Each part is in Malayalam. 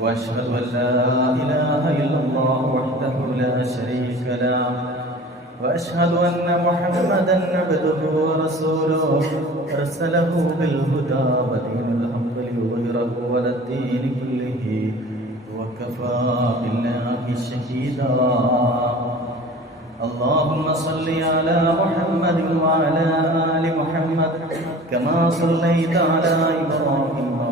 وأشهد أن لا إله إلا الله وحده لا شريك له. وأشهد أن محمدا عبده ورسوله. أرسله بالهدى ودين الحق ليظهره على الدين كله. وكفى بالله شهيدا. اللهم صل على محمد وعلى آل محمد كما صليت على إبراهيم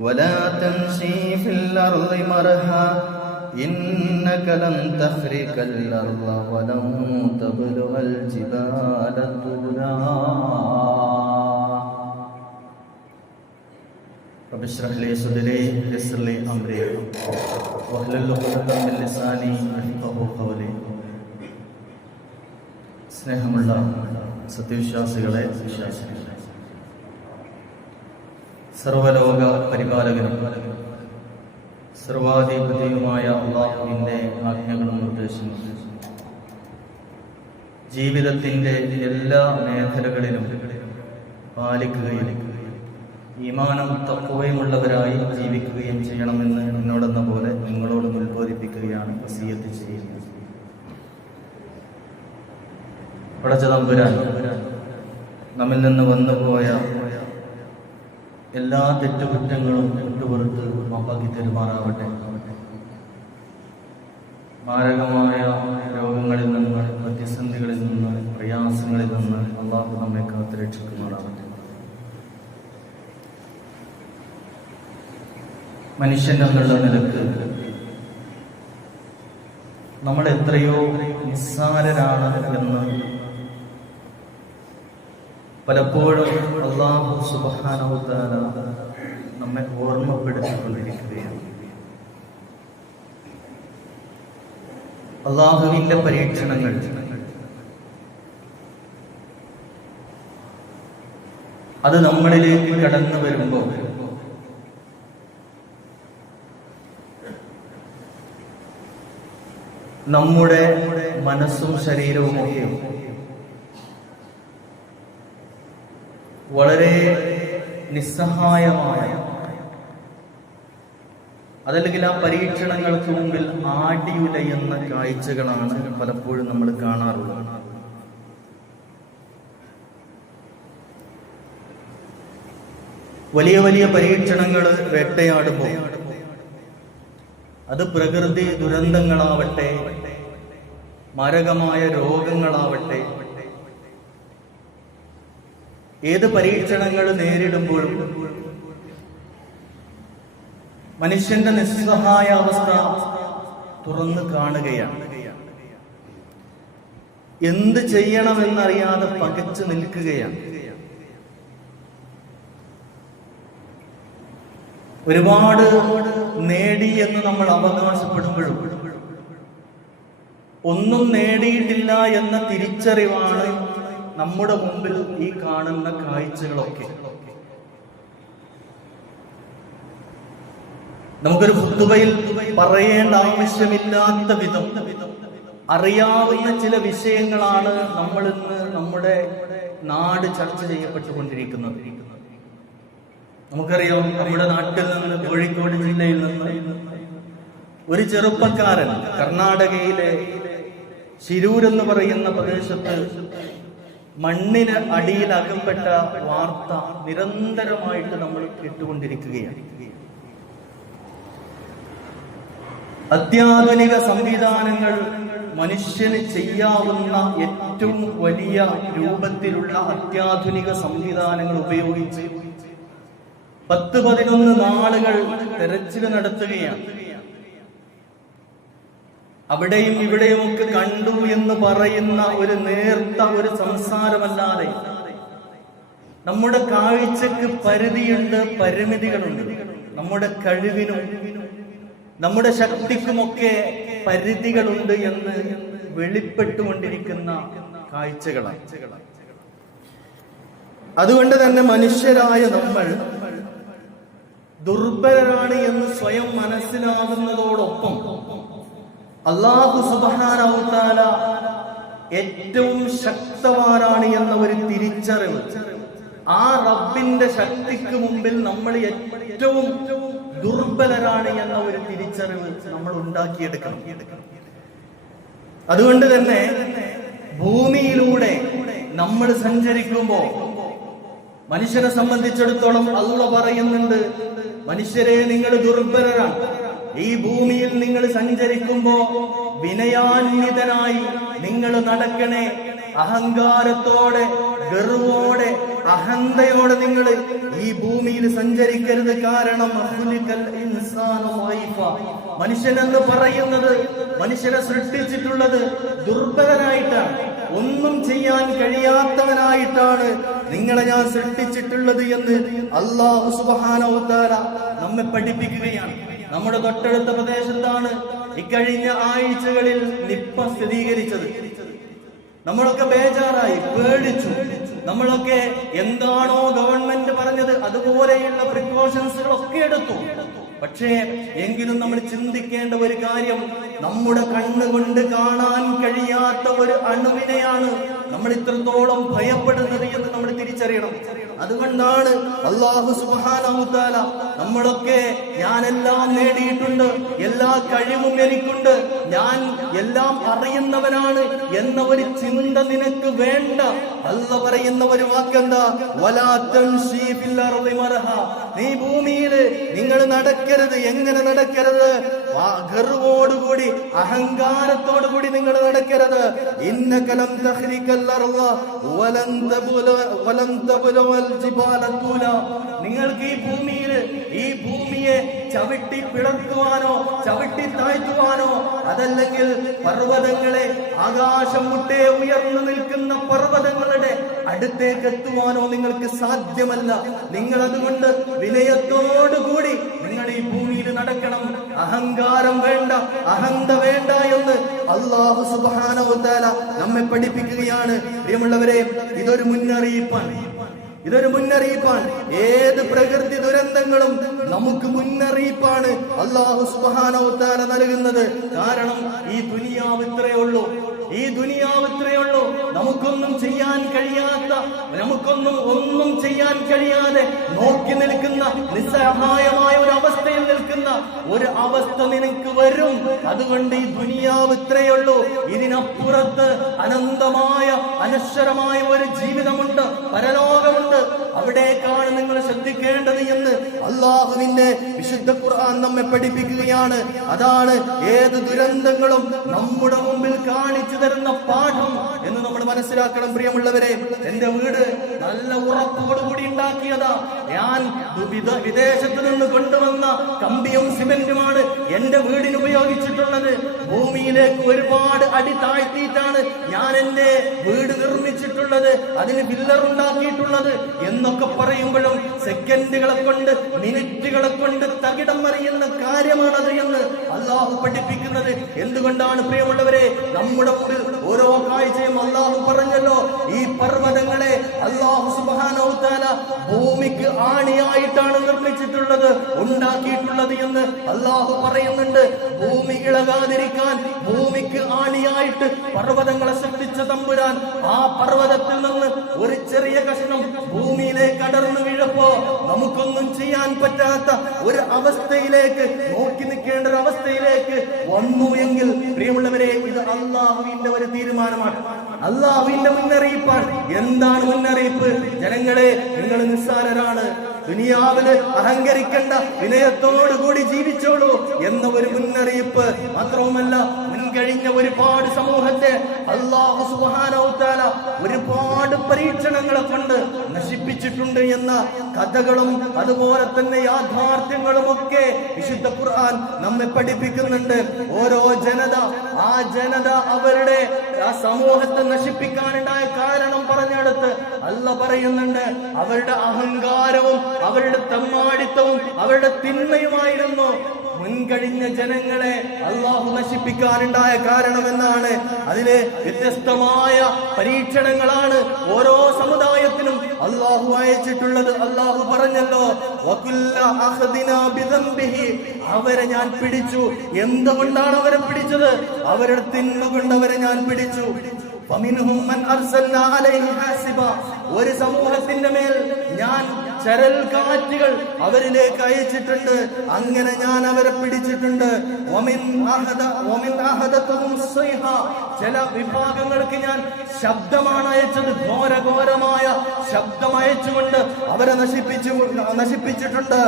ولا تمشي في الأرض مرحا إنك لن تخرق الأرض ولن تبلغ الجبال طولا رب اشرح لي صدري ويسر لي أمري واحلل عقدة من لساني يفقهوا قولي സ്നേഹമുള്ള സത്യവിശ്വാസികളെ വിശ്വാസികളെ സർവലോക പരിപാലകനും സർവാധിപതിയുമായ അള്ളാഹുവിന്റെ ആജ്ഞകളും നിർദ്ദേശങ്ങളും. ജീവിതത്തിന്റെ എല്ലാ മേഖലകളിലും പാലിക്കുകയും ഈമാനം തക്കവയുമുള്ളവരായി ജീവിക്കുകയും ചെയ്യണമെന്ന് എന്നോടെന്ന പോലെ നിങ്ങളോട് ഉത്ബോധിപ്പിക്കുകയാണ് വസീയത്ത് ചെയ്യുന്നത്. പടച്ചതമ്പുരാൻ നമ്മിൽ നിന്ന് വന്നുപോയ എല്ലാ തെറ്റുകുറ്റങ്ങളും വിട്ടുപുറത്ത് മാപ്പാക്കി തരുമാറാവട്ടെ. മാരകമായ രോഗങ്ങളിൽ നിന്ന് പ്രതിസന്ധികളിൽ നിന്ന് പ്രയാസങ്ങളിൽ നിന്ന് അള്ളാഹു നമ്മെ കാത്തു രക്ഷിക്കുമാറാവട്ടെ മനുഷ്യൻ എന്നുള്ള നിലയ്ക്ക് നമ്മൾ എത്രയോ നിസ്സാരരാണ് എന്ന് പലപ്പോഴും അള്ളാഹു സുബാനവുത്താല നമ്മെ ഓർമ്മപ്പെടുത്തിക്കൊണ്ടിരിക്കുകയാണ്. അള്ളാഹുവിന്റെ പരീക്ഷണങ്ങൾ. അത് നമ്മളിലേക്ക് കടന്നു വരുമ്പോൾ നമ്മുടെ മനസ്സും ശരീരവും ഒക്കെ വളരെ നിസ്സഹായമായ അതല്ലെങ്കിൽ ആ പരീക്ഷണങ്ങൾക്ക് മുമ്പിൽ ആടിയുലയുന്ന കാഴ്ചകളാണ് പലപ്പോഴും നമ്മൾ കാണാറുള്ളത്. വലിയ വലിയ പരീക്ഷണങ്ങൾ വേട്ടയാടുമ്പോൾ അത് പ്രകൃതി ദുരന്തങ്ങളാവട്ടെ മാരകമായ രോഗങ്ങളാവട്ടെ ഏത് പരീക്ഷണങ്ങൾ നേരിടുമ്പോഴും മനുഷ്യന്റെ നിസ്സഹായ അവസ്ഥ തുറന്നു കാണുകയാണ്. എന്ത് ചെയ്യണമെന്നറിയാതെ പകച്ചു നിൽക്കുകയാണ്. ഒരുപാട് നേടി എന്ന് നമ്മൾ അവകാശപ്പെടുമ്പോഴും ഒന്നും നേടിയിട്ടില്ല എന്ന തിരിച്ചറിവാണ് നമ്മുടെ മുമ്പിൽ ഈ കാണുന്ന കാഴ്ചകളൊക്കെ. നമുക്കൊരു ഹുത്തുബയിൽ പറയേണ്ട ആവശ്യമില്ലാത്ത വിധം അറിയാവുന്ന ചില വിഷയങ്ങളാണ് നമ്മൾ ഇന്ന് നമ്മുടെ നാട് ചർച്ച ചെയ്യപ്പെട്ടുകൊണ്ടിരിക്കുന്നത്. നമുക്കറിയാം നമ്മുടെ നാട്ടിൽ നിന്ന് കോഴിക്കോട് ജില്ലയിൽ നിന്ന് ഒരു ചെറുപ്പക്കാരൻ കർണാടകയിലെ ശിരൂർ എന്ന് പറയുന്ന പ്രദേശത്ത് മണ്ണിന് അടിയിൽ അകപ്പെട്ട വാർത്ത നിരന്തരമായിട്ട് നമ്മൾ കേട്ടുകൊണ്ടിരിക്കുകയാണ്. അത്യാധുനിക സംവിധാനങ്ങൾ മനുഷ്യന് ചെയ്യാവുന്ന ഏറ്റവും വലിയ രൂപത്തിലുള്ള അത്യാധുനിക സംവിധാനങ്ങൾ ഉപയോഗിച്ച് പത്ത് പതിനൊന്ന് നാളുകൾ തെരച്ചിൽ നടത്തുകയാണ്. അവിടെയും ഇവിടെയും ഒക്കെ കണ്ടു എന്ന് പറയുന്ന ഒരു നേർത്ത ഒരു സംസാരമല്ലാതെ നമ്മുടെ കാഴ്ചക്ക് പരിധിയുണ്ട് പരിമിതികളുണ്ട്. നമ്മുടെ കഴിവിനും നമ്മുടെ ശക്തിക്കുമൊക്കെ പരിധികളുണ്ട് എന്ന് വെളിപ്പെട്ടുകൊണ്ടിരിക്കുന്ന കാഴ്ചകളാണ്. അതുകൊണ്ട് തന്നെ മനുഷ്യരായ നമ്മൾ ദുർബലരാണ് എന്ന് സ്വയം മനസ്സിലാകുന്നതോടൊപ്പം അള്ളാഹു സുബാനവതാല ഏറ്റവും ശക്തവാനാണ് എന്ന ഒരു തിരിച്ചറിവ്. ആ റബ്ബിന്റെ ശക്തിക്ക് മുമ്പിൽ നമ്മൾ ഏറ്റവും ദുർബലരാണ് എന്ന ഒരു തിരിച്ചറിവ് നമ്മൾ ഉണ്ടാക്കിയെടുക്കണം. അതുകൊണ്ട് തന്നെ ഭൂമിയിലൂടെ നമ്മൾ സഞ്ചരിക്കുമ്പോ മനുഷ്യനെ സംബന്ധിച്ചിടത്തോളം അള്ള പറയുന്നുണ്ട് മനുഷ്യരെ നിങ്ങൾ ദുർബലരാണ്. ഈ ഭൂമിയിൽ നിങ്ങൾ സഞ്ചരിക്കുമ്പോ വിനയാന്വിതനായി നിങ്ങൾ നടക്കണേ. അഹങ്കാരത്തോടെ ഗർവോടെ അഹന്തയോടെ നിങ്ങൾ ഈ ഭൂമിയിൽ സഞ്ചരിക്കരുത്. കാരണം മനുഷ്യൻ. മനുഷ്യനെന്ന് പറയുന്നത് മനുഷ്യനെ സൃഷ്ടിച്ചിട്ടുള്ളത് ദുർബലനായിട്ടാണ്. ഒന്നും ചെയ്യാൻ കഴിയാത്തവനായിട്ടാണ് നിങ്ങളെ ഞാൻ സൃഷ്ടിച്ചിട്ടുള്ളത് എന്ന് അള്ളാഹു സുബാനോത്താര നമ്മെ പഠിപ്പിക്കുകയാണ്. നമ്മുടെ തൊട്ടടുത്ത പ്രദേശത്താണ് ഇക്കഴിഞ്ഞ ആഴ്ചകളിൽ നിപ്പ സ്ഥിരീകരിച്ചത്. നമ്മളൊക്കെ ബേജാറായി പേടിച്ചു. നമ്മളൊക്കെ എന്താണോ ഗവൺമെന്റ് പറഞ്ഞത് അതുപോലെയുള്ള പ്രിക്കോഷൻസുകളൊക്കെ എടുത്തു. പക്ഷേ എങ്കിലും നമ്മൾ ചിന്തിക്കേണ്ട ഒരു കാര്യം നമ്മുടെ കണ്ണുകൊണ്ട് കാണാൻ കഴിയാത്ത ഒരു അണുവിനെയാണ് നമ്മൾ ഇത്രത്തോളം ഭയപ്പെടുന്നത് എന്ന് നമ്മൾ തിരിച്ചറിയണം. അതുകൊണ്ടാണ് അള്ളാഹു സുബാനവുത്താല നമ്മളൊക്കെ ഞാനെല്ലാം നേടിയിട്ടുണ്ട് എല്ലാ കഴിവും എനിക്കുണ്ട് ഞാൻ എല്ലാം അറിയുന്നവനാണ് എന്ന ഒരു ചിന്ത നിനക്ക് വേണ്ട. അല്ല പറയുന്ന ഒരു വാക്കെന്താ. നീ ഭൂമിയിൽ നിങ്ങൾ നടക്കരുത്. എങ്ങനെ നടക്കരുത്? ഗർവോടുകൂടി അഹങ്കാരത്തോടുകൂടി നിങ്ങൾ നടക്കരുത്. ഇന്ന കലം നിങ്ങൾക്ക് ഈ ഭൂമിയിൽ ഈ ഭൂമിയെ ചവിട്ടി പിളർത്തുവാനോ ചവിട്ടി താഴ്ത്തുവാനോ അതല്ലെങ്കിൽ പർവതങ്ങളെ ആകാശം മുട്ടേ ഉയർന്നു നിൽക്കുന്ന പർവതങ്ങളുടെ അടുത്തേക്ക് എത്തുവാനോ നിങ്ങൾക്ക് സാധ്യമല്ല. നിങ്ങൾ അതുകൊണ്ട് വിനയത്തോടുകൂടി നിങ്ങൾ ഈ ഭൂമിയിൽ നടക്കണം. അഹങ്കാരം വേണ്ട അഹന്ത വേണ്ട എന്ന് അള്ളാഹു സുബാനവത്താല നമ്മെ പഠിപ്പിക്കുകയാണ്. പ്രിയമുള്ളവരെ ഇതൊരു മുന്നറിയിപ്പാണ്. ഇതൊരു മുന്നറിയിപ്പാണ്. ഏത് പ്രകൃതി ദുരന്തങ്ങളും നമുക്ക് മുന്നറിയിപ്പാണ് അള്ളാഹു സുബാനവത്താല നൽകുന്നത്. കാരണം ഈ ദുനിയാവ് ഇത്രയേ ഉള്ളൂ. ഈ ദുനിയാവ് ഇത്രയേ ഉള്ളൂ നമുക്കൊന്നും ചെയ്യാൻ കഴിയാത്ത നമുക്കൊന്നും ഒന്നും ചെയ്യാൻ കഴിയാതെ നോക്കി നിൽക്കുന്ന നിസ്സഹായമായ ഒരു അവസ്ഥയിൽ നിൽക്കുന്ന ഒരു അവസ്ഥ നിനക്ക് വരും. അതുകൊണ്ട് ഈ ദുനിയാവ് ഇത്രയേ ഉള്ളൂ ഇതിനപ്പുറത്ത് അനന്തമായ അനശ്വരമായ ഒരു ജീവിതമുണ്ട് പരലോകമുണ്ട്. അവിടേക്കാണ് ശ്രദ്ധിക്കേണ്ടത് എന്ന് അള്ളാഹുവിന്റെ വിശുദ്ധ ഖുർആൻ നമ്മെ പഠിപ്പിക്കുകയാണ്. അതാണ് ഏത് ദുരന്തങ്ങളും നമ്മുടെ മുമ്പിൽ കാണിച്ചു തരുന്ന പാഠം എന്ന് നമ്മൾ മനസ്സിലാക്കണം പ്രിയമുള്ളവരെ. എന്റെ വീട് നല്ല ഉറപ്പോടുകൂടി ഉണ്ടാക്കിയതാ. ഞാൻ വിദ- വിദേശത്ത് നിന്ന് കൊണ്ടുവന്ന കമ്പിയും സിമെന്റുമാണ് എന്റെ വീടിന് ഉപയോഗിച്ചിട്ടുള്ളത്. ഭൂമിയിലേക്ക് ഒരുപാട് അടി താഴ്ത്തിയിട്ടാണ് ഞാൻ എന്റെ വീട് നിർമ്മിച്ചിട്ടുള്ളത്. അതിന് ബില്ലർ ഉണ്ടാക്കിയിട്ടുള്ളത് എന്നൊക്കെ പറയുമ്പോഴും സെക്കൻഡുകളെ കൊണ്ട് മിനിറ്റുകളെ കൊണ്ട് തകിടം മറിയുന്ന കാര്യമാണത് എന്ന് അള്ളാഹു പഠിപ്പിക്കുന്നത്. എന്തുകൊണ്ടാണ് പ്രിയമുള്ളവരെ നമ്മുടെ മുമ്പിൽ ഓരോ കാഴ്ചയും അള്ളാഹു പറഞ്ഞല്ലോ ഈ പർവതങ്ങളെ അള്ളാഹു സുബാനോത്താല ഭൂമിക്ക് ആണിയായിട്ടാണ് നിർമ്മിച്ചിട്ടുള്ളത് ഉണ്ടാക്കിയിട്ടുള്ളത് എന്ന് അള്ളാഹു പറയുന്നുണ്ട്. ഭൂമി ഇളകാതിരിക്കാൻ ഭൂമിക്ക് ആണിയായിട്ട് പർവതങ്ങളെ സൃഷ്ടിച്ച തമ്പുരാൻ ആ പർവതത്തിൽ നിന്ന് ഒരു ചെറിയ കഷ്ണം ഭൂമിയിലേക്ക് അടർന്നു വീഴപ്പോ നമുക്കൊന്നും ചെയ്യാൻ പറ്റാത്ത ഒരു അവസ്ഥയിലേക്ക് നോക്കി നിൽക്കേണ്ട ഒരു അവസ്ഥയിലേക്ക് വന്നു എങ്കിൽ പ്രിയമുള്ളവരെ ഇത് അള്ളാഹുവിന്റെ ഒരു തീരുമാനമാണ്. അള്ളാഹുവിന്റെ മുന്നറിയിപ്പാണ്. എന്താണ് മുന്നറിയിപ്പ്? ജനങ്ങളെ നിങ്ങൾ നിസ്സാരരാണ്. ദുനിയാവിൽ അഹങ്കരിക്കേണ്ട വിനയത്തോടു കൂടി ജീവിച്ചോളൂ എന്ന ഒരു മുന്നറിയിപ്പ് മാത്രവുമല്ല മുൻകഴിഞ്ഞ ഒരുപാട് സമൂഹത്തെ അള്ളാഹു സുബാനൗത്താല ഒരുപാട് പരീക്ഷണങ്ങളെ കൊണ്ട് നശിപ്പിച്ചിട്ടുണ്ട് എന്ന കഥകളും അതുപോലെ തന്നെ യാഥാർത്ഥ്യങ്ങളും ഒക്കെ വിശുദ്ധ ഖുർആൻ നമ്മെ പഠിപ്പിക്കുന്നുണ്ട്. ഓരോ ജനത ആ ജനത അവരുടെ ആ സമൂഹത്തെ നശിപ്പിക്കാനുണ്ടായ കാരണം പറഞ്ഞെടുത്ത് അല്ല പറയുന്നുണ്ട്. അവരുടെ അഹങ്കാരവും അവരുടെ തമ്മാടിത്തവും അവരുടെ തിന്മയുമായിരുന്നു. മുൻകഴിഞ്ഞ ജനങ്ങളെ അള്ളാഹു നശിപ്പിക്കാനുണ്ടായ കാരണമെന്നാണ്. അതിന് വ്യത്യസ്തമായ പരീക്ഷണങ്ങളാണ് ഓരോ സമുദായത്തിനും അള്ളാഹു അയച്ചിട്ടുള്ളത്. അള്ളാഹു പറഞ്ഞല്ലോ. അവരെ ഞാൻ പിടിച്ചു. എന്തുകൊണ്ടാണ് അവരെ പിടിച്ചത്? അവരുടെ തിന്മ കൊണ്ട് അവരെ ഞാൻ പിടിച്ചു. ഒരു സമൂഹത്തിന്റെ മേൽ ഞാൻ ചരൽ കാറ്റുകൾ അവരിലേക്ക് അയച്ചിട്ടുണ്ട്. അങ്ങനെ ഞാൻ അവരെ പിടിച്ചിട്ടുണ്ട്. ചില വിഭാഗങ്ങൾക്ക് ഞാൻ ശബ്ദമാണ് അയച്ചത്. ഘോരഘോരമായ ശബ്ദം അയച്ചുകൊണ്ട് അവരെ നശിപ്പിച്ചു നശിപ്പിച്ചിട്ടുണ്ട്.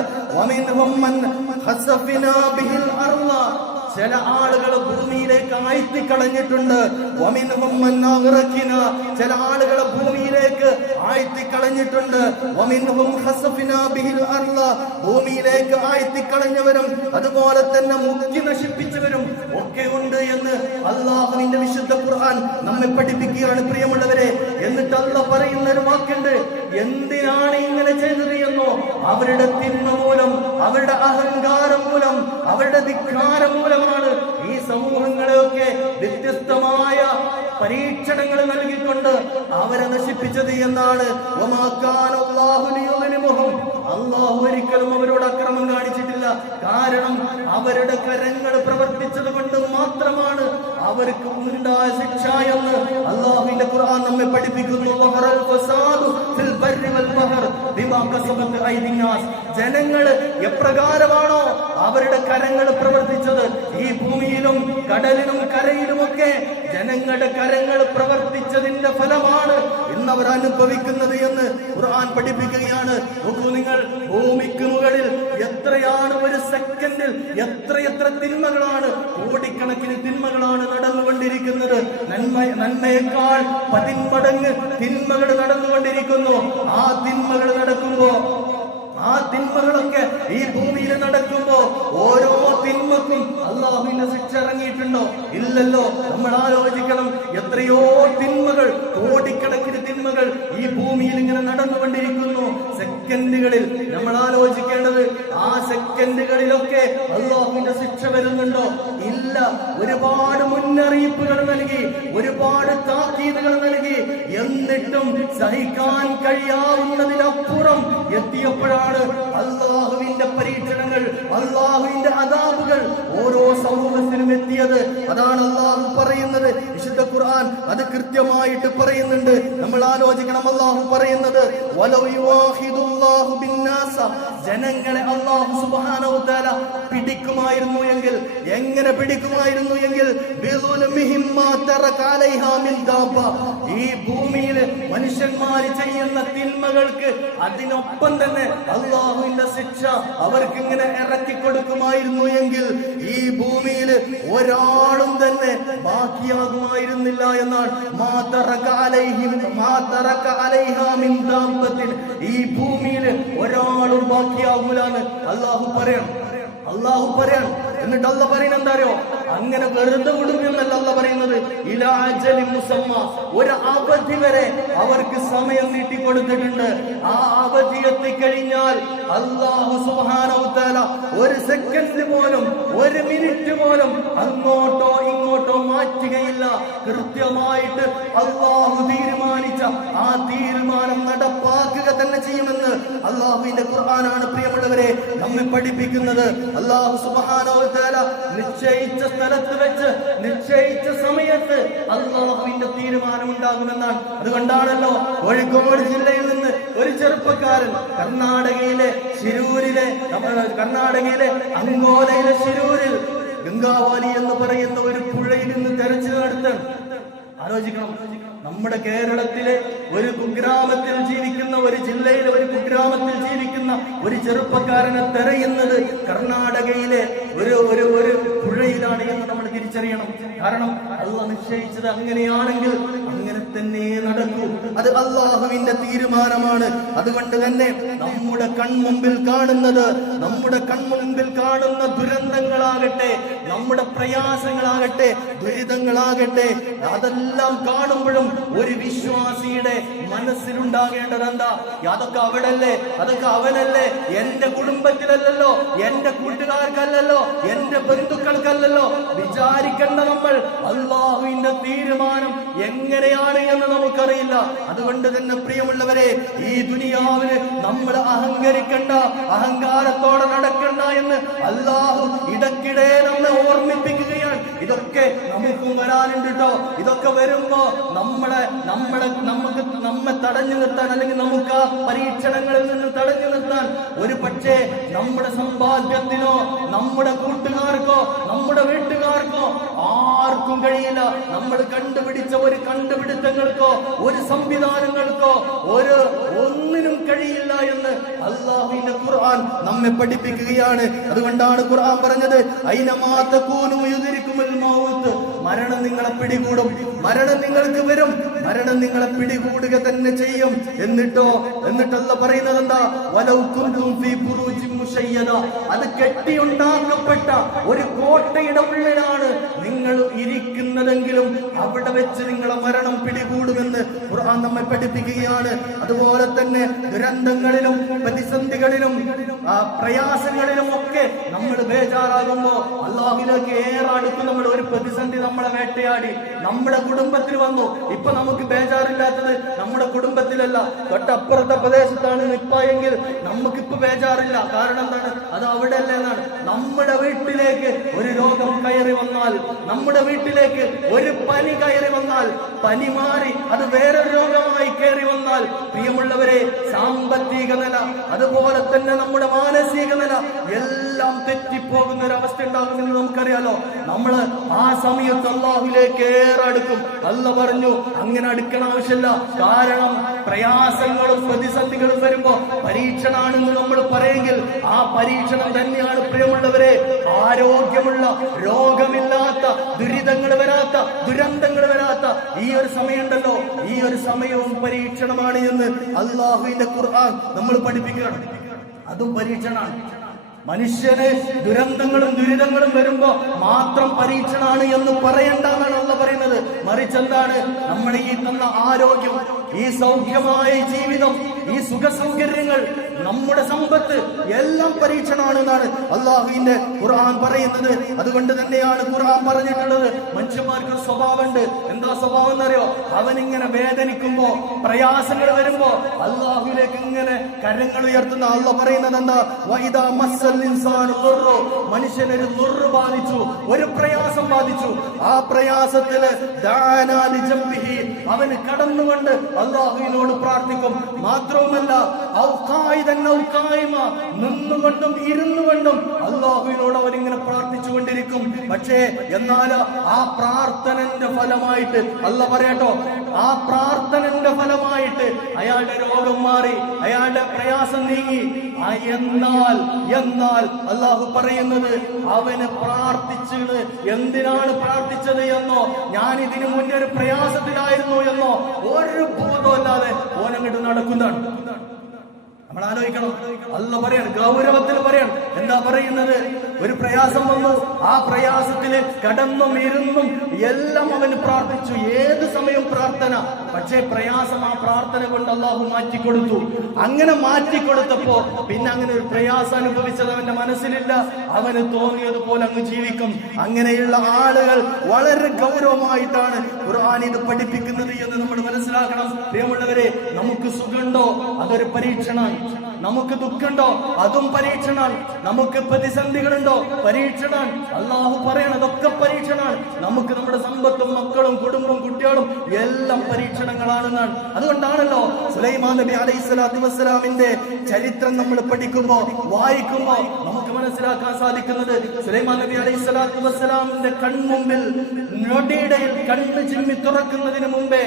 ചില ആളുകൾ ഭൂമിയിലേക്ക് അയത്തി കളഞ്ഞിട്ടുണ്ട് വമിൻഹും മൻ ചില ആളുകളെ ഭൂമിയിലേക്ക് ആഴ്ത്തി കളഞ്ഞിട്ടുണ്ട് വമിൻഹും ഖസഫിനാ ഭൂമിയിലേക്ക് ആഴ്ത്തി കളഞ്ഞവരും അതുപോലെ തന്നെ മുക്കി നശിപ്പിച്ചവരും ഒക്കെ ഉണ്ട് എന്ന് അള്ളാഹുവിന്റെ വിശുദ്ധ ഖുർആൻ നമ്മെ പഠിപ്പിക്കുകയാണ് പ്രിയമുള്ളവരെ. എന്നിട്ട് അല്ല പറയുന്ന ഒരു വാക്കുണ്ട്. എന്തിനാണ് ഇങ്ങനെ ചെയ്തത് എന്നോ അവരുടെ തിന്മ മൂലം അവരുടെ അഹങ്കാരം മൂലം അവരുടെ ധിക്കാരം മൂലമാണ് ഈ സമൂഹങ്ങളെയൊക്കെ വ്യത്യസ്തമായ പരീക്ഷണങ്ങൾ നൽകിക്കൊണ്ട് അവരെ നശിപ്പിച്ചത് എന്നാണ്. അള്ളാഹു ഒരിക്കലും അവരോട് അക്രമം കാണിച്ചിട്ടില്ല. കാരണം അവരുടെ കരങ്ങൾ പ്രവർത്തിച്ചത് കൊണ്ട് മാത്രമാണ് അവർക്ക് ഉണ്ടായ ശിക്ഷ എന്ന് അള്ളാഹുവിന്റെ ഖുർആൻ നമ്മെ പഠിപ്പിക്കുന്നു. ജനങ്ങൾ എപ്രകാരമാണോ അവരുടെ കരങ്ങൾ പ്രവർത്തിച്ചത്? ഈ ഭൂമിയിലും കടലിലും കരയിലുമൊക്കെ ജനങ്ങളുടെ കരങ്ങൾ പ്രവർത്തിച്ചതിന്റെ ഫലമാണ് ഇന്ന് അവർ അനുഭവിക്കുന്നത് എന്ന് ഖുർആൻ പഠിപ്പിക്കുകയാണ്. നിങ്ങൾ ഭൂമിക്ക് മുകളിൽ എത്രയാണ് ഒരു സെക്കൻഡിൽ എത്രയെത്ര തിന്മകളാണ് കോടിക്കണക്കിന് നടന്നുകൊണ്ടിരിക്കുന്നത്. നന്മ നന്മയേക്കാൾ പതിന്മടങ്ങ് തിന്മകൾ നടന്നുകൊണ്ടിരിക്കുന്നു. ആ തിന്മകൾ നടക്കുമ്പോ ആ തിന്മകളൊക്കെ ഈ ഭൂമിയിൽ നടക്കുമ്പോ ഓരോ തിന്മക്കും അള്ളാഹുവിന്റെ ശിക്ഷ ഇറങ്ങിയിട്ടുണ്ടോ? ഇല്ലല്ലോ. നമ്മൾ ആലോചിക്കണം എത്രയോ തിന്മകൾ കോടിക്കണക്കിന് തിന്മകൾ ഈ ഭൂമിയിൽ ഇങ്ങനെ നടന്നുകൊണ്ടിരിക്കുന്നു. സെക്കൻഡുകളിൽ നമ്മൾ ആലോചിക്കേണ്ടത് ആ സെക്കൻഡുകളിലൊക്കെ അള്ളാഹുവിന്റെ ശിക്ഷ വരുന്നുണ്ടോ? ഇല്ല. ഒരുപാട് മുന്നറിയിപ്പുകൾ നൽകി ഒരുപാട് താക്കീതുകൾ നൽകി. എന്നിട്ടും സഹിക്കാൻ കഴിയാവുന്നതിനപ്പുറം എത്തിയപ്പോഴാണ് അള്ളാഹുവിന്റെ പരീക്ഷണങ്ങൾ അള്ളാഹുവിന്റെ അതാബുകൾ ഓരോ സമൂഹത്തിനും എത്തിയത്. അതാണ് അള്ളാഹു പറയുന്നത്. ഖുർആൻ അത് കൃത്യമായിട്ട് പറയുന്നുണ്ട്. നമ്മൾ ആലോചിക്കണം അള്ളാഹു പറയുന്നത് ജനങ്ങളെ അള്ളാഹു സുബ്ഹാനഹു തആല പിടിക്കുമായിരുന്നു എങ്കിൽ എങ്ങനെ പിടിക്കുമായിരുന്നു എങ്കിൽ ഈ ഭൂമിയിൽ മനുഷ്യന്മാർ ചെയ്യുന്ന തിന്മകൾക്ക് അതിനൊപ്പം തന്നെ അള്ളാഹുവിന്റെ ശിക്ഷ അവർക്ക് ഇങ്ങനെ ഇറക്കി കൊടുക്കുമായിരുന്നു എങ്കിൽ ഈ ഭൂമിയിൽ ഒരാളും തന്നെ ബാക്കിയാകുമായിരുന്നില്ല എന്നാണ്. ഈ ഭൂമിയിൽ ഒരാളും ബാക്കിയാവൂലാണ് അള്ളാഹു പറയാം അള്ളാഹു പറയണം എന്നിട്ട് അല്ല പറയുന്നത് എന്താ അറിയോ അങ്ങനെ വെറുതെ വിടും എന്നല്ല പറയുന്നത്. ഇലാജലി മുസമ്മ ഒരു അവധി വരെ അവർക്ക് സമയം നീട്ടി നീട്ടിക്കൊടുത്തിട്ടുണ്ട്. ആ അവധി എത്തിക്കഴിഞ്ഞാൽ അള്ളാഹു തആല ഒരു സെക്കൻഡ് പോലും ഒരു മിനിറ്റ് പോലും അങ്ങോട്ടോ ഇങ്ങോട്ടോ മാറ്റുകയില്ല. കൃത്യമായിട്ട് അള്ളാഹു തീരുമാനിച്ച ആ തീരുമാനം നടപ്പാക്കുക തന്നെ ചെയ്യുമെന്ന് അള്ളാഹുവിന്റെ ഖുർആനാണ് പ്രിയമുള്ളവരെ നമ്മെ പഠിപ്പിക്കുന്നത്. അള്ളാഹു തആല നിശ്ചയിച്ച സ്ഥലത്ത് വെച്ച് നിശ്ചയിച്ച സമയത്ത് അള്ളാഹുവിന്റെ തീരുമാനം ഉണ്ടാകുമെന്നാണ്. അതുകൊണ്ടാണല്ലോ കോഴിക്കോട് ജില്ലയിൽ നിന്ന് ഒരു ചെറുപ്പക്കാരൻ കർണാടകയിലെ ശിരൂരിലെ കർണാടകയിലെ അങ്കോലയിലെ ശിരൂരിൽ ഗംഗാവാലി എന്ന് പറയുന്ന ഒരു പുഴയിൽ നിന്ന് തെരച്ചിൽ നടത്താൻ ആലോചിക്കണം. നമ്മുടെ കേരളത്തിലെ ഒരു കുഗ്രാമത്തിൽ ജീവിക്കുന്ന ഒരു ജില്ലയിലെ ഒരു കുഗ്രാമത്തിൽ ജീവിക്കുന്ന ഒരു ചെറുപ്പക്കാരനെ തെരയുന്നത് കർണാടകയിലെ ഒരു ഒരു ഒരു പുഴയിലാണ് എന്ന് നമ്മൾ തിരിച്ചറിയണം. കാരണം അല്ല നിശ്ചയിച്ചത് അങ്ങനെയാണെങ്കിൽ അങ്ങനെ തന്നെ നടക്കൂ. അത് അള്ളാഹുവിന്റെ തീരുമാനമാണ്. അതുകൊണ്ട് തന്നെ നമ്മുടെ കൺമുമ്പിൽ കാണുന്നത് നമ്മുടെ കൺമുമ്പിൽ കാണുന്ന ദുരന്തങ്ങളാകട്ടെ നമ്മുടെ പ്രയാസങ്ങളാകട്ടെ ദുരിതങ്ങളാകട്ടെ അതെല്ലാം കാണുമ്പോഴും ഒരു വിശ്വാസിയുടെ മനസ്സിലുണ്ടാകേണ്ടത് എന്താ അതൊക്കെ അവിടല്ലേ? അതൊക്കെ അവനല്ലേ? എന്റെ കുടുംബത്തിലല്ലല്ലോ? എന്റെ കൂട്ടുകാർക്കല്ലല്ലോ? എന്റെ ബന്ധുക്കൾക്കല്ലല്ലോ വിചാരിക്കേണ്ട നമ്മൾ. അള്ളാഹുവിന്റെ തീരുമാനം എങ്ങനെയാണ് എന്ന് നമുക്കറിയില്ല. അതുകൊണ്ട് തന്നെ പ്രിയമുള്ളവരെ ഈ ദുനിയാവിന് നമ്മൾ അഹങ്കരിക്കണ്ട അഹങ്കാരത്തോടെ നടക്കണ്ട എന്ന് അള്ളാഹു ഇടയ്ക്കിടെ നമ്മെ ഓർമ്മിപ്പിക്കുകയാണ്. ഇതൊക്കെ നമുക്കും വരാനുണ്ട് കേട്ടോ ഇതൊക്കെ വരുമ്പോ നമ്മളെ നമ്മളെ നമുക്ക് നമ്മെ തടഞ്ഞു നിർത്താൻ അല്ലെങ്കിൽ നമുക്ക് ആ പരീക്ഷണങ്ങളിൽ നിന്ന് തടഞ്ഞു നിർത്താൻ ഒരു പക്ഷേ നമ്മുടെ സമ്പാദ്യത്തിനോ നമ്മുടെ കൂട്ടുകാർക്കോ നമ്മുടെ വീട്ടുകാർക്കോ ആർക്കും കഴിയില്ല. നമ്മൾ കണ്ടുപിടിച്ച ഒരു കണ്ടുപിടുത്തങ്ങൾക്കോ ഒരു സംവിധാനങ്ങൾക്കോ ഒരു ഒന്നിനും കഴിയില്ല എന്ന് അള്ളാഹുവിന്റെ ഖുർആൻ നമ്മെ പഠിപ്പിക്കുകയാണ്. അതുകൊണ്ടാണ് ഖുർആൻ പറഞ്ഞത് മരണം നിങ്ങളെ പിടികൂടും. മരണം നിങ്ങൾക്ക് വരും. മരണം നിങ്ങളെ പിടികൂടുക തന്നെ ചെയ്യും. എന്നിട്ടോ എന്നിട്ടല്ല പറയുന്നത് എന്താ വലൗ അത് കെട്ടിയുണ്ടാക്കപ്പെട്ട ഒരു കോട്ടയുടെ ഉള്ളിലാണ് നിങ്ങൾ ഇരിക്കുന്നതെങ്കിലും അവിടെ വെച്ച് നിങ്ങളെ മരണം പിടികൂടുമെന്ന് ഖുർആൻ നമ്മെ പഠിപ്പിക്കുകയാണ്. അതുപോലെ തന്നെ ദുരന്തങ്ങളിലും പ്രതിസന്ധികളിലും പ്രയാസങ്ങളിലും ഒക്കെ നമ്മൾ ബേജാറാകുമ്പോ അള്ളാഹുലേക്ക് ഏറെ അടുത്ത് നമ്മൾ ഒരു പ്രതിസന്ധി നമ്മളെ വേട്ടയാടി. നമ്മുടെ കുടുംബത്തിൽ വന്നു. ഇപ്പൊ നമുക്ക് ബേജാറില്ലാത്തത് നമ്മുടെ കുടുംബത്തിലല്ല. തൊട്ടപ്പുറത്തെ പ്രദേശത്താണ് നിപ്പ എങ്കിൽ നമുക്കിപ്പോ ബേജാറില്ല. കാരണം എന്താണ്? അത് അവിടെ അല്ല എന്നാണ്. നമ്മുടെ വീട്ടിലേക്ക് ഒരു രോഗം കയറി വന്നാൽ നമ്മുടെ വീട്ടിലേക്ക് ഒരു പനി കയറി വന്നാൽ പനി മാറി അത് വേറൊരു രോഗമായി കയറി വന്നാൽ പ്രിയമുള്ളവരെ സാമ്പത്തിക നില അതുപോലെ തന്നെ നമ്മുടെ മാനസിക നില എല്ലാം തെറ്റിപ്പോകുന്ന ഒരു അവസ്ഥ ഉണ്ടാകുമെന്ന് നമുക്കറിയാലോ. നമ്മൾ ആ സമയത്ത് അള്ളാഹുലേക്ക് ഏറെ അടുക്കും. അല്ല പറഞ്ഞു അങ്ങനെ അടുക്കണ ആവശ്യമില്ല. കാരണം പ്രയാസങ്ങളും പ്രതിസന്ധികളും വരുമ്പോ പരീക്ഷണാണെന്ന് നമ്മൾ പറയെങ്കിൽ ആ പരീക്ഷണം തന്നെയാണ് പ്രിയമുള്ളവരെ. ആരോഗ്യമുള്ള രോഗമില്ലാത്ത ദുരിതങ്ങൾ വരാത്ത ദുരന്തങ്ങൾ വരാത്ത ഈ ഒരു സമയമുണ്ടല്ലോ. ഈ ഒരു സമയവും പരീക്ഷണമാണ് എന്ന് അള്ളാഹുവിന്റെ ഖുർആൻ നമ്മൾ പഠിപ്പിക്കണം. അതും പരീക്ഷണമാണ്. മനുഷ്യന് ദുരന്തങ്ങളും ദുരിതങ്ങളും വരുമ്പോ മാത്രം പരീക്ഷണാണ് എന്ന് പറയണ്ടെന്നാണ് അള്ള പറയുന്നത്. മറിച്ച് എന്താണ്? നമ്മുടെ ഈ തന്ന ആരോഗ്യം. ഈ സൗഖ്യമായ ജീവിതം ഈ സുഖ സൗകര്യങ്ങൾ നമ്മുടെ സമ്പത്ത് എല്ലാം പരീക്ഷണമാണ് എന്നാണ് അള്ളാഹുവിന്റെ ഖുർആൻ പറയുന്നത്. അതുകൊണ്ട് തന്നെയാണ് ഖുർആൻ പറഞ്ഞിട്ടുള്ളത്. മനുഷ്യന്മാർക്ക് സ്വഭാവമുണ്ട്. എന്താ സ്വഭാവം എന്നറിയോ? അവനിങ്ങനെ വേദനിക്കുമ്പോ പ്രയാസങ്ങൾ വരുമ്പോ അള്ളാഹുവിലേക്ക് ഇങ്ങനെ കരങ്ങൾ ഉയർത്തുന്ന അള്ള പറയുന്നത് എന്താ? വൈദാ മസ്സൽ. മനുഷ്യനൊരു തുറു ബാധിച്ചു ഒരു പ്രയാസം ബാധിച്ചു. ആ പ്രയാസത്തിൽ. അവന് കടന്നുകൊണ്ട് അള്ളാഹുവിനോട് പ്രാർത്ഥിക്കും മാത്രവുമല്ല. നിന്നുകൊണ്ടും ഇരുന്നുകൊണ്ടും അള്ളാഹുവിനോട് അവരിങ്ങനെ പ്രാർത്ഥിച്ചുകൊണ്ടിരിക്കും പക്ഷേ എന്നാൽ ആ പ്രാർത്ഥനന്റെ ഫലമായിട്ട് അല്ല പറയട്ടോ ആ പ്രാർത്ഥനന്റെ ഫലമായിട്ട് അയാളുടെ രോഗം മാറി അയാളുടെ പ്രയാസം നീങ്ങി എന്നാൽ എന്നാൽ അള്ളാഹു പറയുന്നത് അവന് പ്രാർത്ഥിച്ചത് എന്തിനാണ് പ്രാർത്ഥിച്ചത് എന്നോ ഞാൻ ഇതിനു മുന്നേ ഒരു പ്രയാസത്തിലായിരുന്നു എന്നോ ഒരു ബോധമല്ലാതെ ഓനങ്ങോട്ട് നടക്കുന്നതാണ്. നമ്മൾ ആലോചിക്കണം. അല്ല പറയാണ് ഗൗരവത്തിൽ പറയാണ്. എന്താ പറയുന്നത്? ഒരു പ്രയാസം വന്നു. ആ പ്രയാസത്തിൽ കടന്നും ഇരുന്നും എല്ലാം അവൻ പ്രാർത്ഥിച്ചു. ഏത് സമയവും പ്രാർത്ഥന. പക്ഷേ പ്രയാസം ആ പ്രാർത്ഥന കൊണ്ട് അള്ളാഹു മാറ്റിക്കൊടുത്തു. അങ്ങനെ മാറ്റിക്കൊടുത്തപ്പോ പിന്നെ അങ്ങനെ ഒരു പ്രയാസം അനുഭവിച്ചത് അവന്റെ മനസ്സിലില്ല. അവന് തോന്നിയതുപോലെ അങ്ങ് ജീവിക്കും. അങ്ങനെയുള്ള ആളുകൾ വളരെ ഗൗരവമായിട്ടാണ് ഖുർആൻ ഇത് പഠിപ്പിക്കുന്നത് എന്ന് നമ്മൾ മനസ്സിലാക്കണം. പ്രിയമുള്ളവരെ നമുക്ക് സുഖമുണ്ടോ? അതൊരു പരീക്ഷണമാണ് നമുക്ക് ദുഃഖമുണ്ടോ? അതും പരീക്ഷണാണ്. നമുക്ക് പ്രതിസന്ധികളുണ്ടോ? പരീക്ഷണാണ്. അള്ളാഹു പറയണതൊക്കെ പരീക്ഷണാണ്. നമുക്ക് നമ്മുടെ സമ്പത്തും മക്കളും കുടുംബവും കുട്ടികളും എല്ലാം പരീക്ഷണങ്ങളാണെന്നാണ്. അതുകൊണ്ടാണല്ലോ സുലൈമാൻ നബി അലൈഹി സ്വലാത്തു വസ്സലാമിന്റെ ചരിത്രം നമ്മൾ പഠിക്കുമ്പോ വായിക്കുമ്പോ നമുക്ക് മനസ്സിലാക്കാൻ സാധിക്കുന്നത്. സുലൈമാൻ നബി അലൈഹി സ്വലാത്തു വസ്സലാമിന്റെ കൺമുമ്പിൽ ഞൊടിയിടയിൽ കണ്ണ് ചിമ്മി തുറക്കുന്നതിന് മുമ്പേ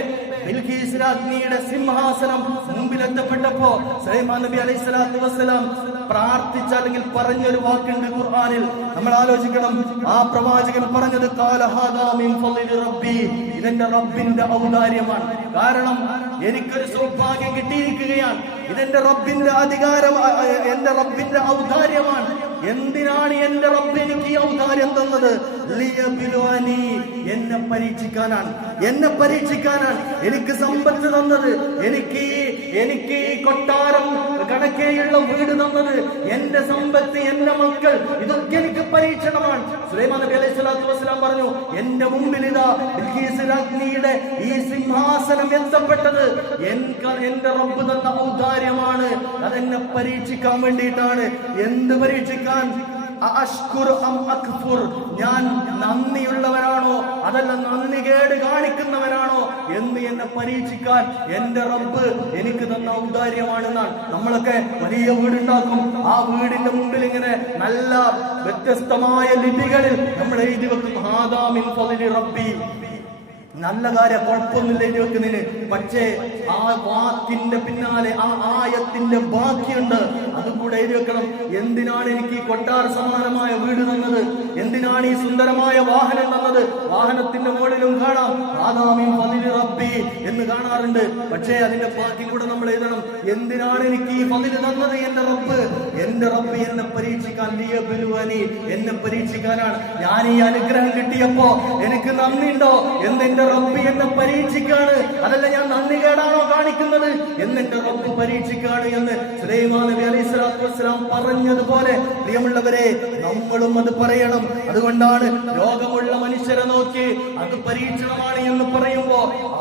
ബിൽഖീസ് രാജ്ഞിയുടെ സിംഹാസനം മുമ്പിൽ എത്തപ്പെട്ടപ്പോ സുലൈമാൻ നബി അലൈഹി സ്വലാത്തു വസ്സലാം പ്രാർത്ഥിച്ച അല്ലെങ്കിൽ പറഞ്ഞൊരു വാക്കുണ്ട് ഖുർആനിൽ. നമ്മൾ ആലോചിക്കണം. ആ പ്രവാചകൻ പറഞ്ഞത് "ഖാല ഹാദാ റബ്ബി. ഇതെന്റെ റബ്ബിന്റെ ഔദാര്യമാണ്. കാരണം എനിക്കൊരു സൗഭാഗ്യം കിട്ടിയിരിക്കുകയാണ്. ഇതെന്റെ റബ്ബിന്റെ അധികാരം എന്റെ റബ്ബിന്റെ ഔദാര്യമാണ്. എന്തിനാണ് എന്റെ റബ്ബ് എനിക്ക് ഔദാര്യം തന്നത്. എന്നെ പരീക്ഷിക്കാനാണ്. എന്നെ പരീക്ഷിക്കാനാണ്. എനിക്ക് സമ്പത്ത് തന്നത്. എനിക്ക് എനിക്ക് ഈ കൊട്ടാരം കണക്കേയുള്ള വീട് തന്നത് എന്റെ സമ്പത്ത് എന്റെ മക്കൾ. ഇതൊക്കെ എനിക്ക് പരീക്ഷണമാണ്. സുലൈമാൻ നബി അലൈഹി സ്വലാത്തു വസ്സലാം പറഞ്ഞു എന്റെ മുമ്പിൽ ഇതാ ഈ സിംഹാസനം എത്തപ്പെട്ടത്. എന്റെ റബ്ബ് തന്ന ഔദാര്യമാണ്. അതെന്നെ പരീക്ഷിക്കാൻ വേണ്ടിയിട്ടാണ്. എന്ത് പരീക്ഷിക്കാൻ? ഞാൻ നന്ദിയുള്ളവനാണോ? അതല്ല നന്ദി കേട് കാണിക്കുന്നവനാണോ? എന്ന് എന്നെ പരീക്ഷിക്കാൻ എന്റെ റബ്ബ് എനിക്ക് തന്ന ഔദാര്യമാണെന്നാണ്. നമ്മളൊക്കെ വലിയ വീടുണ്ടാക്കും. ആ വീടിന്റെ മുമ്പിൽ ഇങ്ങനെ നല്ല വ്യത്യസ്തമായ ലിപികളിൽ നമ്മൾ എഴുതി വെക്കും ഹാദാമിൻ റബ്ബി. നല്ല കാര്യം കുഴപ്പമൊന്നുമില്ല എഴുതി വെക്കുന്നതിന് പക്ഷേ ആ വാക്കിന്റെ പിന്നാലെ ആ ആയത്തിന്റെ ബാക്കിയുണ്ട്. അതും കൂടെ എഴുതി വെക്കണം. എന്തിനാണ് എനിക്ക് ഈ കൊട്ടാര സമാനമായ വീട് തന്നത്? എന്തിനാണ് ഈ സുന്ദരമായ വാഹനം തന്നത്? വാഹനത്തിന്റെ മുകളിലും കാണാം. ആദാമി പതിന് റബ്ബി എന്ന് കാണാറുണ്ട്. പക്ഷേ അതിന്റെ ബാക്കി കൂടെ നമ്മൾ എഴുതണം. എന്തിനാണ് എനിക്ക് ഈ പതിന് തന്നത് എന്റെ റബ്ബ്? എന്റെ റബ്ബ് എന്നെ പരീക്ഷിക്കാൻ ലിയബിലുവനി എന്നെ പരീക്ഷിക്കാനാണ്. ഞാൻ ഈ അനുഗ്രഹം കിട്ടിയപ്പോ എനിക്ക് നന്ദിയുണ്ടോ? എന്ന് റബ്ബ് എന്നെ പരീക്ഷിക്കാണ്. അതല്ല ഞാൻ നന്ദി കേടാണോ കാണിക്കുന്നത്? എന്ന് റബ്ബ് പരീക്ഷിക്കാണ് എന്ന് സുലൈമാൻ നബി അലൈഹി സ്വലാത്തു പറഞ്ഞതുപോലെ പ്രിയമുള്ളവരെ നമ്മളും അത് പറയണം. അതുകൊണ്ടാണ് രോഗമുള്ള മനുഷ്യരെ നോക്കി അത് പരീക്ഷണമാണ് എന്ന് പറയുമ്പോ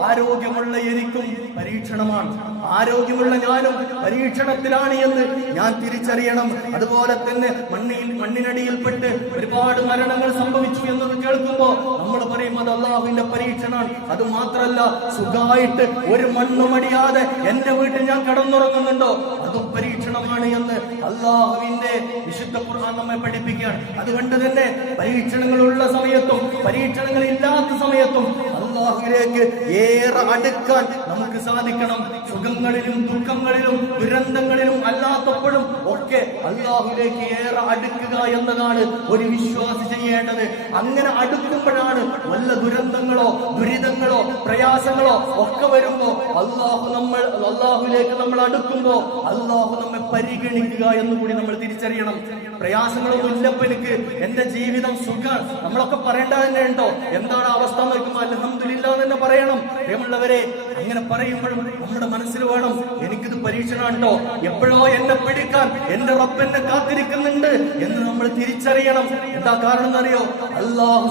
ആരോഗ്യമുള്ള എനിക്കും പരീക്ഷണമാണ്. ആരോഗ്യമുള്ള ഞാനും പരീക്ഷണത്തിലാണ് എന്ന് ഞാൻ തിരിച്ചറിയണം. അതുപോലെ തന്നെ മണ്ണിൽ മണ്ണിനടിയിൽപ്പെട്ട് ഒരുപാട് മരണങ്ങൾ സംഭവിച്ചു എന്നത് കേൾക്കുമ്പോ നമ്മൾ പറയും അത് അള്ളാഹുവിന്റെ പരീക്ഷണമാണ് അത് മാത്രല്ല സുഖമായിട്ട് ഒരു മണ്ണും എന്റെ വീട്ടിൽ ഞാൻ കടന്നുറങ്ങുന്നുണ്ടോ? അതും പരീക്ഷണമാണ് എന്ന് അള്ളാഹുവിന്റെ വിശുദ്ധ ഖുർആൻ നമ്മെ പഠിപ്പിക്കുകയാണ്. അതുകൊണ്ട് തന്നെ പരീക്ഷണങ്ങളുള്ള സമയത്തും പരീക്ഷണങ്ങൾ ഇല്ലാത്ത സമയത്തും അള്ളാഹുവിലേക്ക് ഏറെ അടുക്കാൻ നമുക്ക് സാധിക്കണം. സുഖങ്ങളിലും ദുഃഖങ്ങളിലും ദുരന്തങ്ങളിലും അല്ലാത്തപ്പോഴും ഒക്കെ അള്ളാഹുലേക്ക് ഏറെ അടുക്കുക എന്നതാണ് ഒരു വിശ്വാസി ചെയ്യേണ്ടത്. അങ്ങനെ അടുക്കുമ്പോഴാണ് വല്ല ദുരന്തങ്ങളോ ദുരിതങ്ങളോ പ്രയാസങ്ങളോ ഒക്കെ വരുമ്പോ അള്ളാഹു നമ്മൾ അള്ളാഹുലേക്ക് നമ്മൾ അടുക്കുമ്പോ അള്ളാഹു നമ്മെ പരിഗണിക്കുക എന്ന് കൂടി നമ്മൾ തിരിച്ചറിയണം. പ്രയാസങ്ങളൊന്നും ഇല്ലപ്പോ എനിക്ക്. എന്റെ ജീവിതം സുഖം. നമ്മളൊക്കെ പറയേണ്ട തന്നെ ഉണ്ടോ? എന്താണ് അവസ്ഥ എന്ന് നോക്കുമ്പോൾ അലഹമില്ല തന്നെ പറയണം. പ്രിയമുള്ളവരെ അങ്ങനെ പറയുമ്പോഴും നമ്മുടെ മനസ്സിൽ വേണം എനിക്കിത് പരീക്ഷണമുണ്ടോ എപ്പോഴോ എന്നെ പിടിക്കാൻ എന്റെ റബ്ബെന്നെ കാത്തിരിക്കുന്നുണ്ട് എന്ന് നമ്മൾ തിരിച്ചറിയണം. എന്താ കാരണം എന്നറിയോ അള്ളാഹു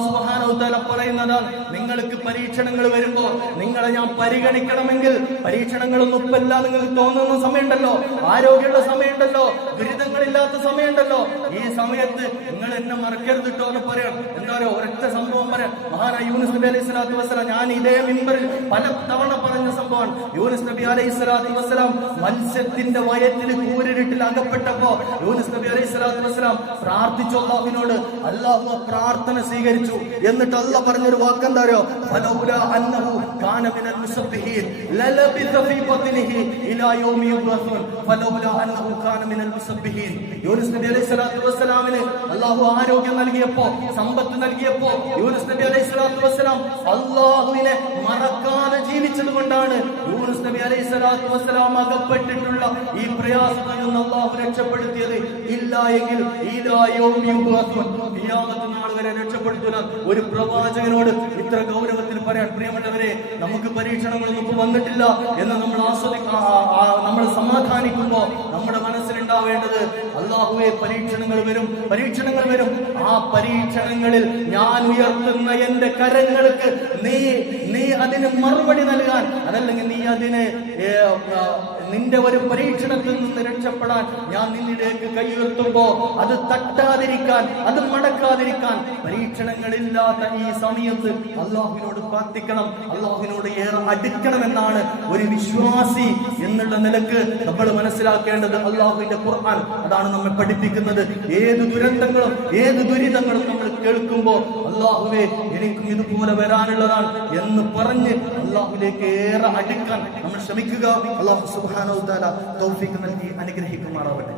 തആല പറയുന്നതാണ് നിങ്ങൾക്ക് പരീക്ഷണങ്ങൾ വരുമ്പോൾ നിങ്ങളെ ഞാൻ പരിഗണിക്കണമെങ്കിൽ പരീക്ഷണങ്ങളൊന്നും ഇപ്പല്ല നിങ്ങൾക്ക് തോന്നുന്ന സമയമുണ്ടല്ലോ. ആരോഗ്യമുള്ള സമയമുണ്ടല്ലോ. ദുരിതങ്ങളില്ലാത്ത സമയമുണ്ടല്ലോ. ഈ സമയത്ത് നിങ്ങൾ എന്നെ മറക്കരുത് എന്ന് പറയാം എന്താ പറയുക? ഒരൊറ്റ സംഭവം പറയാം. മഹാനായ യൂനിസ് നബി അലൈഹി സ്വലാത്തു വസ്സലാം ഞാൻ ഇതേ മിമ്പറിൽ പല തവണ പറഞ്ഞ സംഭവമാണ്. യൂനിസ് നബി അലൈഹി സ്വലാത്തു വസ്സലാം മത്സ്യത്തിന്റെ വയറ്റിൽ കൂരിരുട്ടിൽ അകപ്പെട്ടപ്പോ യൂനിസ് നബി അലൈഹി സ്വലാത്തു വസ്സലാം പ്രാർത്ഥിച്ചു അള്ളാഹുവിനോട് അള്ളാഹു പ്രാർത്ഥന സ്വീകരിച്ചു എന്നിട്ട് അല്ല പറഞ്ഞൊരു വാക്കെന്താ അറിയോ? ഫലൗലാ അന്നഹു കാന മിനൽ المسبحين للبث في بطنه ഇലാ يوم يبعثون فلولا അന്നഹു കാന മിനൽ المسبحين യൂനുസ് നബി അലൈഹി സ്വലാത്തു വസ്സലാമിന് അള്ളാഹു ആരോഗ്യം നൽകിയപ്പോ സമ്പത്ത് നൽകിയപ്പോ യൂനുസ് നബി അലൈഹി സ്വലാത്തു വസ്സലാം അള്ളാഹുവിനെ മറക്കാതെ ജീവിച്ചത് കൊണ്ടാണ് യൂനുസ് നബി അലൈഹി സ്വലാത്തു വസ്സലാം അകപ്പെട്ടിട്ടുള്ള ഈ പ്രയാസത്തിൽ നിന്ന് അള്ളാഹു രക്ഷപ്പെടുത്തിയത്. ഇല്ല എങ്കിൽ നാൾ വരെ രക്ഷപ്പെടുത്തുന്ന ഒരു പ്രവാചകനോട് ഇത്ര ഗൗരവത്തിൽ പറയാൻ പ്രിയമുള്ളവരെ നമുക്ക് പരീക്ഷണങ്ങളൊന്നും ഇപ്പൊ വന്നിട്ടില്ല എന്ന് നമ്മൾ ആസ്വദി നമ്മൾ സമാധാനിക്കുമ്പോ നമ്മുടെ മനസ്സിലുണ്ടാവേണ്ടത് അള്ളാഹുവെ പരീക്ഷണങ്ങൾ വരും പരീക്ഷണങ്ങൾ വരും. ആ പരീക്ഷണങ്ങളിൽ ഞാൻ ഉയർത്തുന്ന എന്റെ കരങ്ങൾക്ക് നീ നീ അതിന് മറുപടി നൽകാൻ. അതല്ലെങ്കിൽ നീ അതിനെ നിന്റെ ഒരു പരീക്ഷണത്തിൽ നിന്ന് രക്ഷപ്പെടാൻ ഞാൻ നിന്നിലേക്ക് കൈ ഉയർത്തുമ്പോ അത് തട്ടാതിരിക്കാൻ അത് മടക്കാതിരിക്കാൻ പരീക്ഷണങ്ങളില്ലാത്ത ഈ സമയത്ത് അള്ളാഹുവിനോട് പ്രാർത്ഥിക്കണം. അള്ളാഹുവിനോട് ഏറെ അടുക്കണമെന്നാണ് ഒരു വിശ്വാസി എന്നുള്ള നിലയ്ക്ക് നമ്മൾ മനസ്സിലാക്കേണ്ടത് അള്ളാഹുവിന്റെ ഖുർആൻ. അതാണ് നമ്മെ പഠിപ്പിക്കുന്നത്. ഏത് ദുരന്തങ്ങളും ഏത് ദുരിതങ്ങളും നമ്മൾ കേൾക്കുമ്പോൾ അള്ളാഹുവെ എനിക്കും ഇതുപോലെ വരാനുള്ളതാണ് എന്ന് പറഞ്ഞ് അള്ളാഹുലേക്ക് ഏറെ അടുക്കാൻ നമ്മൾ ശ്രമിക്കുക. അള്ളാഹു സുബാനോ തൗഫീഖ് നൽകി അനുഗ്രഹിക്കുമാറാവട്ടെ.